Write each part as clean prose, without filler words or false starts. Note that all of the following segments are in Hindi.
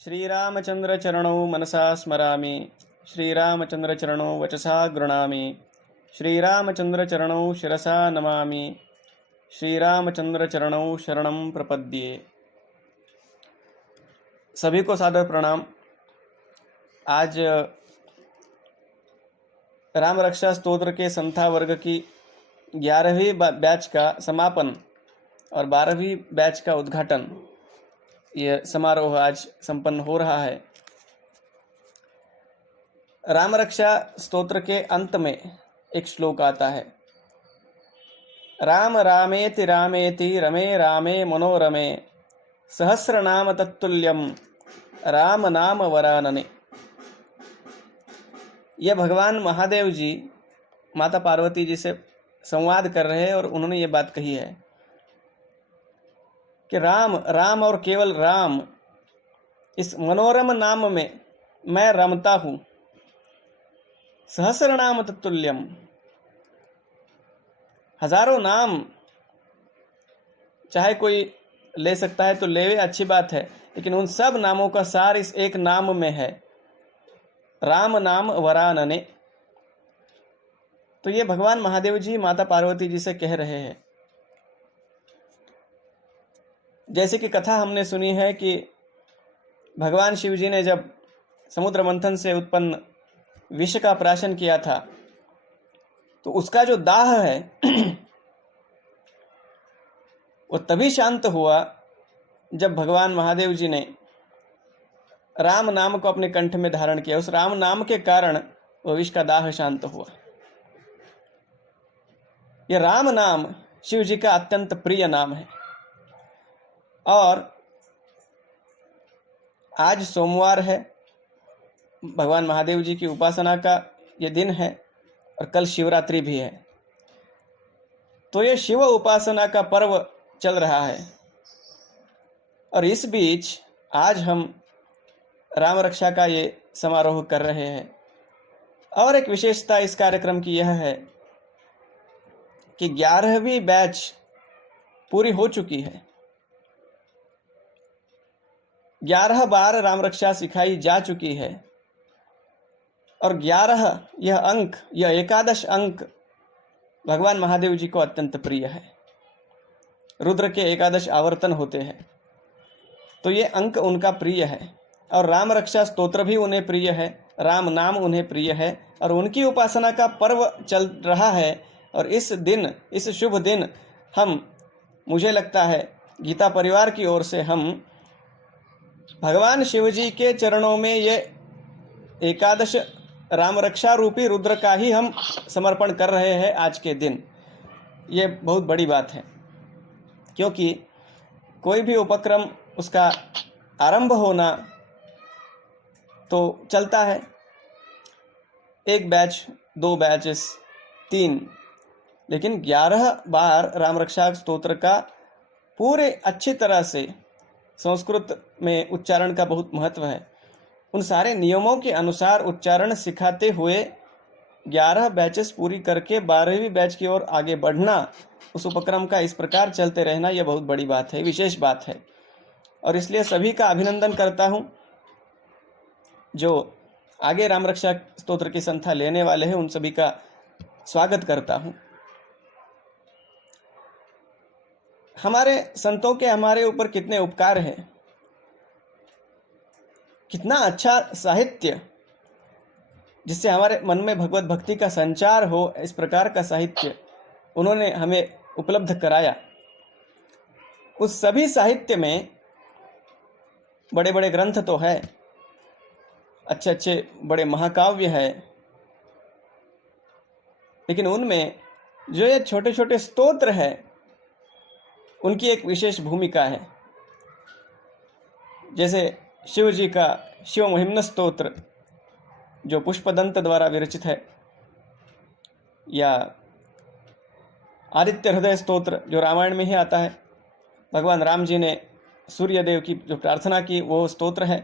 श्रीरामचन्द्रचरणौ मनसा स्मरामि, श्रीरामचन्द्रचरणौ वचसा गृणामि, श्रीरामचन्द्रचरणौ शिरसा नमामि, श्रीरामचन्द्रचरणौ शरणं प्रपद्ये। सभी को सादर प्रणाम। आज राम रक्षा स्तोत्र के संथा वर्ग की 11वीं बैच का समापन और 12वीं बैच का उद्घाटन, यह समारोह आज संपन्न हो रहा है। राम रक्षा स्तोत्र के अंत में एक श्लोक आता है, राम रामेति रामेति रमे रामे मनोरमे सहस्रनाम तत्तुल्यम राम नाम वरानने। यह भगवान महादेव जी माता पार्वती जी से संवाद कर रहे हैं और उन्होंने ये बात कही है कि राम राम और केवल राम, इस मनोरम नाम में मैं रमता हूं। सहस्र नाम तत्तुल्यम, हजारों नाम चाहे कोई ले सकता है तो ले, अच्छी बात है, लेकिन उन सब नामों का सार इस एक नाम में है, राम नाम वरानने। तो ये भगवान महादेव जी माता पार्वती जी से कह रहे हैं। जैसे कि कथा हमने सुनी है कि भगवान शिव जी ने जब समुद्र मंथन से उत्पन्न विष का प्राशन किया था, तो उसका जो दाह है वो तभी शांत हुआ जब भगवान महादेव जी ने राम नाम को अपने कंठ में धारण किया। उस राम नाम के कारण वो विष का दाह शांत हुआ। यह राम नाम शिव जी का अत्यंत प्रिय नाम है। और आज सोमवार है, भगवान महादेव जी की उपासना का ये दिन है और कल शिवरात्रि भी है। तो ये शिव उपासना का पर्व चल रहा है और इस बीच आज हम राम रक्षा का ये समारोह कर रहे हैं। और एक विशेषता इस कार्यक्रम की यह है कि 11वीं बैच पूरी हो चुकी है। 11 बार राम रक्षा सिखाई जा चुकी है और 11 यह अंक, यह एकादश अंक भगवान महादेव जी को अत्यंत प्रिय है। रुद्र के एकादश आवर्तन होते हैं, तो ये अंक उनका प्रिय है और राम रक्षा स्तोत्र भी उन्हें प्रिय है, राम नाम उन्हें प्रिय है और उनकी उपासना का पर्व चल रहा है। और इस दिन, इस शुभ दिन मुझे लगता है गीता परिवार की ओर से हम भगवान शिव जी के चरणों में ये एकादश राम रक्षा रूपी रुद्र का ही हम समर्पण कर रहे हैं आज के दिन। ये बहुत बड़ी बात है, क्योंकि कोई भी उपक्रम, उसका आरंभ होना तो चलता है, 1 बैच, 2 बैचेस, 3, लेकिन 11 बार राम रक्षा स्तोत्र का पूरे अच्छी तरह से संस्कृत में उच्चारण का बहुत महत्व है। उन सारे नियमों के अनुसार उच्चारण सिखाते हुए 11 बैचेस पूरी करके 12वीं बैच की ओर आगे बढ़ना, उस उपक्रम का इस प्रकार चलते रहना, यह बहुत बड़ी बात है, विशेष बात है। और इसलिए सभी का अभिनंदन करता हूं जो आगे राम रक्षा स्तोत्र की संथा लेने वाले हैं, उन सभी का स्वागत करता हूं। हमारे संतों के हमारे ऊपर कितने उपकार हैं, कितना अच्छा साहित्य जिससे हमारे मन में भगवत भक्ति का संचार हो, इस प्रकार का साहित्य उन्होंने हमें उपलब्ध कराया। उस सभी साहित्य में बड़े बड़े ग्रंथ तो है, अच्छे अच्छे बड़े महाकाव्य है, लेकिन उनमें जो ये छोटे छोटे स्तोत्र है, उनकी एक विशेष भूमिका है। जैसे शिव जी का शिव महिम्न स्तोत्र जो पुष्पदंत द्वारा विरचित है, या आदित्य हृदय स्तोत्र जो रामायण में ही आता है, भगवान राम जी ने सूर्यदेव की जो प्रार्थना की वो स्तोत्र है,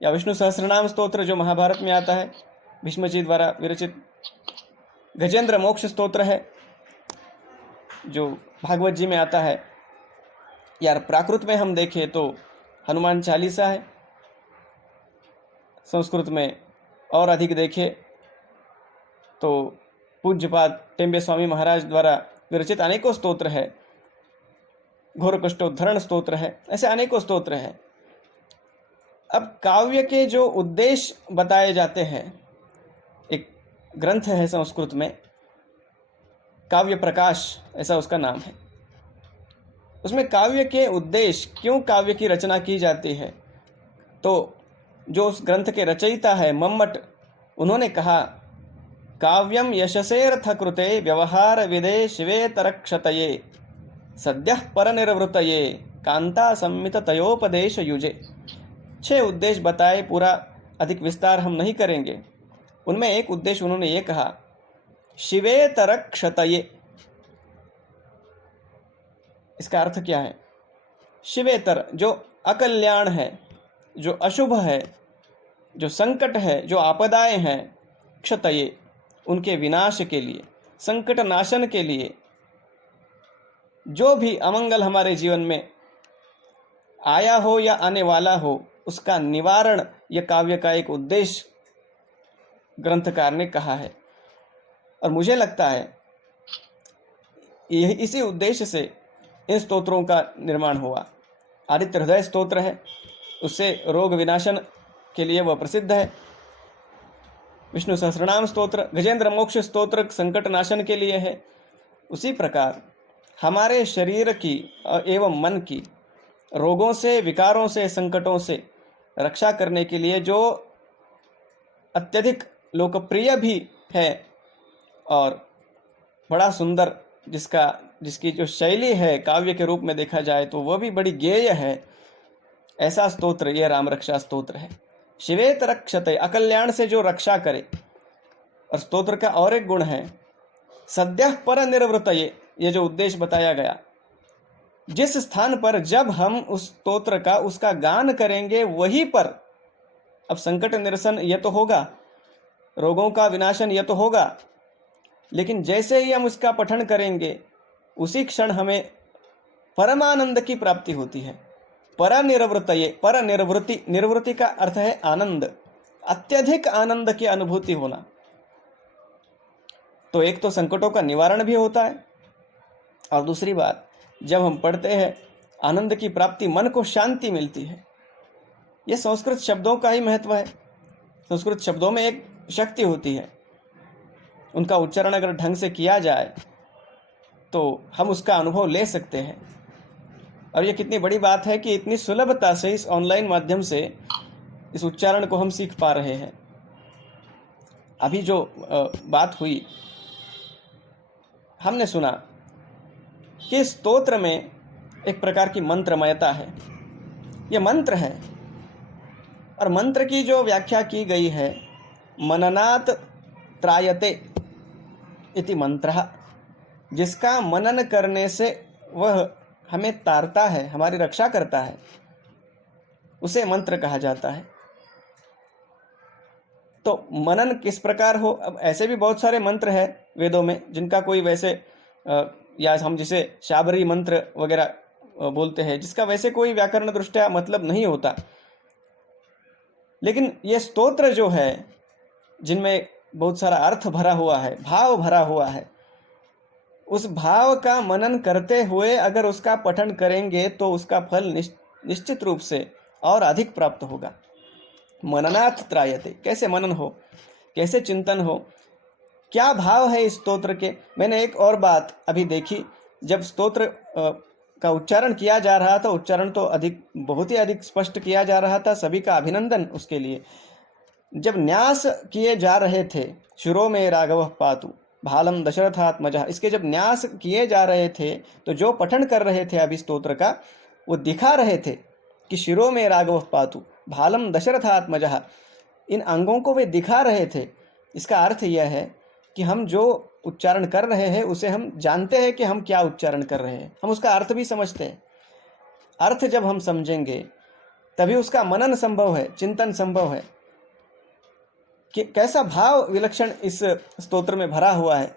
या विष्णु सहस्रनाम स्तोत्र जो महाभारत में आता है, भीष्म जी द्वारा विरचित गजेंद्र मोक्ष स्तोत्र है जो भागवत जी में आता है। यार प्राकृत में हम देखें तो हनुमान चालीसा है, संस्कृत में और अधिक देखें तो पूज्यपाद टेम्बे स्वामी महाराज द्वारा विरचित अनेकों स्तोत्र है, घोरकष्टोद्धरण स्तोत्र है, ऐसे अनेकों स्तोत्र हैं। अब काव्य के जो उद्देश्य बताए जाते हैं, एक ग्रंथ है संस्कृत में, काव्य प्रकाश ऐसा उसका नाम है। उसमें काव्य के उद्देश्य, क्यों काव्य की रचना की जाती है, तो जो उस ग्रंथ के रचयिता है मम्मट, उन्होंने कहा काव्यम यशसेर्थ कृते व्यवहार विदे शिवेतरक्षतये सद्यः परनिर्वृतये कांता संमित तयोपदेश युजे। 6 उद्देश्य बताए, पूरा अधिक विस्तार हम नहीं करेंगे। उनमें एक उद्देश्य उन्होंने ये कहा शिवेतरक्षतये। इसका अर्थ क्या है? शिवेतर जो अकल्याण है, जो अशुभ है, जो संकट है, जो आपदाएं हैं, क्षतये उनके विनाश के लिए, संकट नाशन के लिए, जो भी अमंगल हमारे जीवन में आया हो या आने वाला हो उसका निवारण, यह काव्य का एक उद्देश्य ग्रंथकार ने कहा है। और मुझे लगता है यह इसी उद्देश्य से इन स्तोत्रों का निर्माण हुआ। आदित्य हृदय स्तोत्र है, उससे रोग विनाशन के लिए वह प्रसिद्ध है। विष्णु सहस्रनाम स्तोत्र, गजेंद्र मोक्ष स्तोत्र संकट नाशन के लिए है। उसी प्रकार हमारे शरीर की एवं मन की रोगों से, विकारों से, संकटों से रक्षा करने के लिए जो अत्यधिक लोकप्रिय भी है और बड़ा सुंदर, जिसकी जो शैली है काव्य के रूप में देखा जाए तो वह भी बड़ी गेय है, ऐसा स्तोत्र यह राम रक्षा स्तोत्र है। शिवेत रक्षते, अकल्याण से जो रक्षा करे। और स्तोत्र का और एक गुण है सद्यः पर निर्वृतये, ये जो उद्देश्य बताया गया, जिस स्थान पर जब हम उस स्तोत्र का, उसका गान करेंगे वहीं पर अब संकट निरसन यह तो होगा, रोगों का विनाशन यह तो होगा, लेकिन जैसे ही हम उसका पठन करेंगे उसी क्षण हमें परमानंद की प्राप्ति होती है। परनिर्वृतये, पर निर्वृति, निर्वृति का अर्थ है आनंद, अत्यधिक आनंद की अनुभूति होना। तो एक तो संकटों का निवारण भी होता है, और दूसरी बात जब हम पढ़ते हैं आनंद की प्राप्ति, मन को शांति मिलती है। यह संस्कृत शब्दों का ही महत्व है। संस्कृत शब्दों में एक शक्ति होती है, उनका उच्चारण अगर ढंग से किया जाए तो हम उसका अनुभव ले सकते हैं। और ये कितनी बड़ी बात है कि इतनी सुलभता से इस ऑनलाइन माध्यम से इस उच्चारण को हम सीख पा रहे हैं। अभी जो बात हुई, हमने सुना कि स्तोत्र में एक प्रकार की मंत्रमयता है। ये मंत्र है, और मंत्र की जो व्याख्या की गई है, मननात् त्रायते इति मंत्रः, जिसका मनन करने से वह हमें तारता है, हमारी रक्षा करता है, उसे मंत्र कहा जाता है। तो मनन किस प्रकार हो? अब ऐसे भी बहुत सारे मंत्र हैं वेदों में जिनका कोई वैसे या हम जिसे शाबरी मंत्र वगैरह बोलते हैं, जिसका वैसे कोई व्याकरण दृष्टया मतलब नहीं होता। लेकिन ये स्तोत्र जो है, जिनमें बहुत सारा अर्थ भरा हुआ है, भाव भरा हुआ है, उस भाव का मनन करते हुए अगर उसका पठन करेंगे तो उसका फल निश्चित रूप से और अधिक प्राप्त होगा। मननात् त्रायते, कैसे मनन हो, कैसे चिंतन हो, क्या भाव है इस स्तोत्र के। मैंने एक और बात अभी देखी, जब स्तोत्र का उच्चारण किया जा रहा था, उच्चारण तो बहुत ही अधिक स्पष्ट किया जा रहा था, सभी का अभिनंदन उसके लिए। जब न्यास किए जा रहे थे, शिरो में राघव पातु भालम दशरथात्मजः, इसके जब न्यास किए जा रहे थे तो जो पठन कर रहे थे अभी स्तोत्र का, वो दिखा रहे थे कि शिरो में राघव पातु भालम दशरथात्मजः, इन अंगों को वे दिखा रहे थे। इसका अर्थ यह है कि हम जो उच्चारण कर रहे हैं उसे हम जानते हैं कि हम क्या उच्चारण कर रहे हैं, हम उसका अर्थ भी समझते हैं। अर्थ जब हम समझेंगे तभी उसका मनन संभव है, चिंतन संभव है कि कैसा भाव विलक्षण इस स्तोत्र में भरा हुआ है।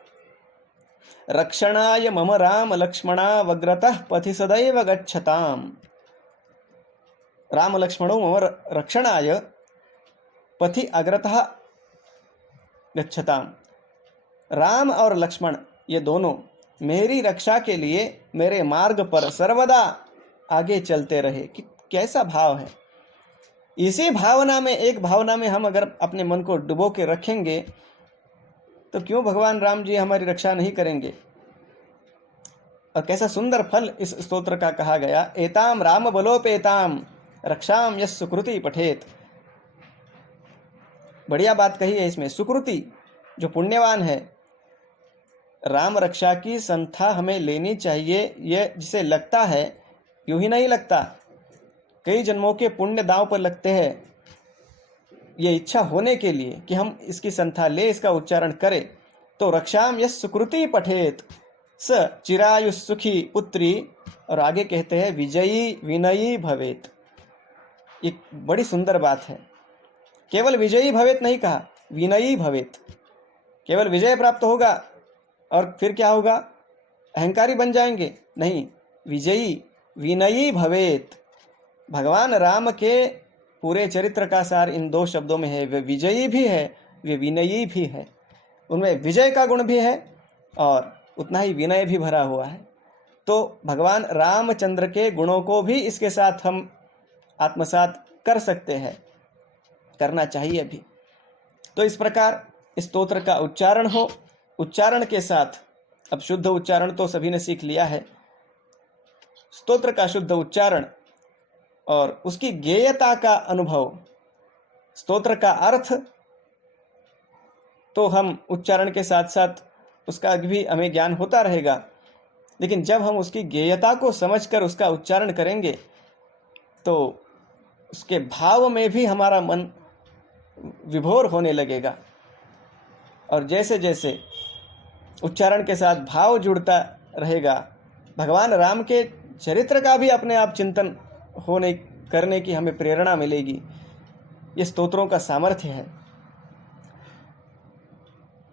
रक्षणाय मम राम लक्ष्मणा वग्रतः पथि सदैव गच्छताम। राम लक्ष्मणों मम रक्षणाय, पथि अग्रतः गच्छताम। राम और लक्ष्मण ये दोनों मेरी रक्षा के लिए मेरे मार्ग पर सर्वदा आगे चलते रहे। कि कैसा भाव है। इसी भावना में, एक भावना में हम अगर अपने मन को डुबो के रखेंगे तो क्यों भगवान राम जी हमारी रक्षा नहीं करेंगे। और कैसा सुंदर फल इस स्तोत्र का कहा गया। एताम राम बलोपेताम रक्षाम यस सुकृति पठेत। बढ़िया बात कही है इसमें। सुकृति जो पुण्यवान है, राम रक्षा की संथा हमें लेनी चाहिए। ये जिसे लगता है, यूं ही नहीं लगता, कई जन्मों के पुण्य दांव पर लगते हैं। ये इच्छा होने के लिए कि हम इसकी संथा ले, इसका उच्चारण करें। तो रक्षाम यस सुकृति पठेत स चिरायु सुखी पुत्री। और आगे कहते हैं विजयी विनयी भवेत। ये बड़ी सुंदर बात है। केवल विजयी भवेत नहीं कहा, विनयी भवेत। केवल विजय प्राप्त होगा और फिर क्या होगा, अहंकारी बन जाएंगे? नहीं, विजयी विनयी भवेत। भगवान राम के पूरे चरित्र का सार इन दो शब्दों में है। वे विजयी भी है, वे विनयी भी है। उनमें विजय का गुण भी है और उतना ही विनय भी भरा हुआ है। तो भगवान रामचंद्र के गुणों को भी इसके साथ हम आत्मसात कर सकते हैं, करना चाहिए भी। तो इस प्रकार इस स्तोत्र का उच्चारण हो। उच्चारण के साथ, अब शुद्ध उच्चारण तो सभी ने सीख लिया है, स्तोत्र का शुद्ध उच्चारण और उसकी गेयता का अनुभव। स्तोत्र का अर्थ तो हम उच्चारण के साथ साथ उसका भी हमें ज्ञान होता रहेगा, लेकिन जब हम उसकी गेयता को समझकर उसका उच्चारण करेंगे तो उसके भाव में भी हमारा मन विभोर होने लगेगा। और जैसे जैसे उच्चारण के साथ भाव जुड़ता रहेगा, भगवान राम के चरित्र का भी अपने आप चिंतन होने करने की हमें प्रेरणा मिलेगी। ये स्तोत्रों का सामर्थ्य है।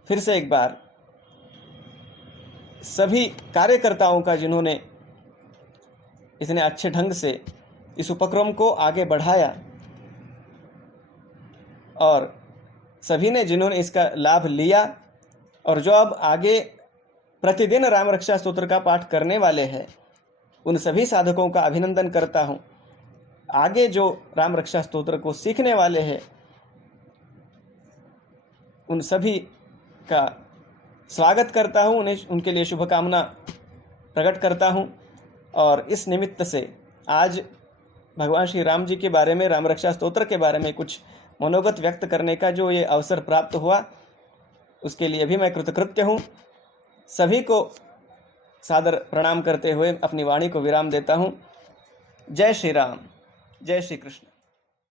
फिर से एक बार सभी कार्यकर्ताओं का, जिन्होंने इतने अच्छे ढंग से इस उपक्रम को आगे बढ़ाया और सभी ने जिन्होंने इसका लाभ लिया और जो अब आगे प्रतिदिन राम रक्षा स्तोत्र का पाठ करने वाले हैं, उन सभी साधकों का अभिनंदन करता हूँ। आगे जो राम रक्षा स्तोत्र को सीखने वाले हैं, उन सभी का स्वागत करता हूँ, उन्हें उनके लिए शुभकामना प्रकट करता हूँ। और इस निमित्त से आज भगवान श्री राम जी के बारे में, राम रक्षा स्तोत्र के बारे में कुछ मनोगत व्यक्त करने का जो ये अवसर प्राप्त हुआ, उसके लिए भी मैं कृतकृत्य हूँ। सभी को सादर प्रणाम करते हुए अपनी वाणी को विराम देता हूँ। जय श्री राम, जय श्री कृष्ण।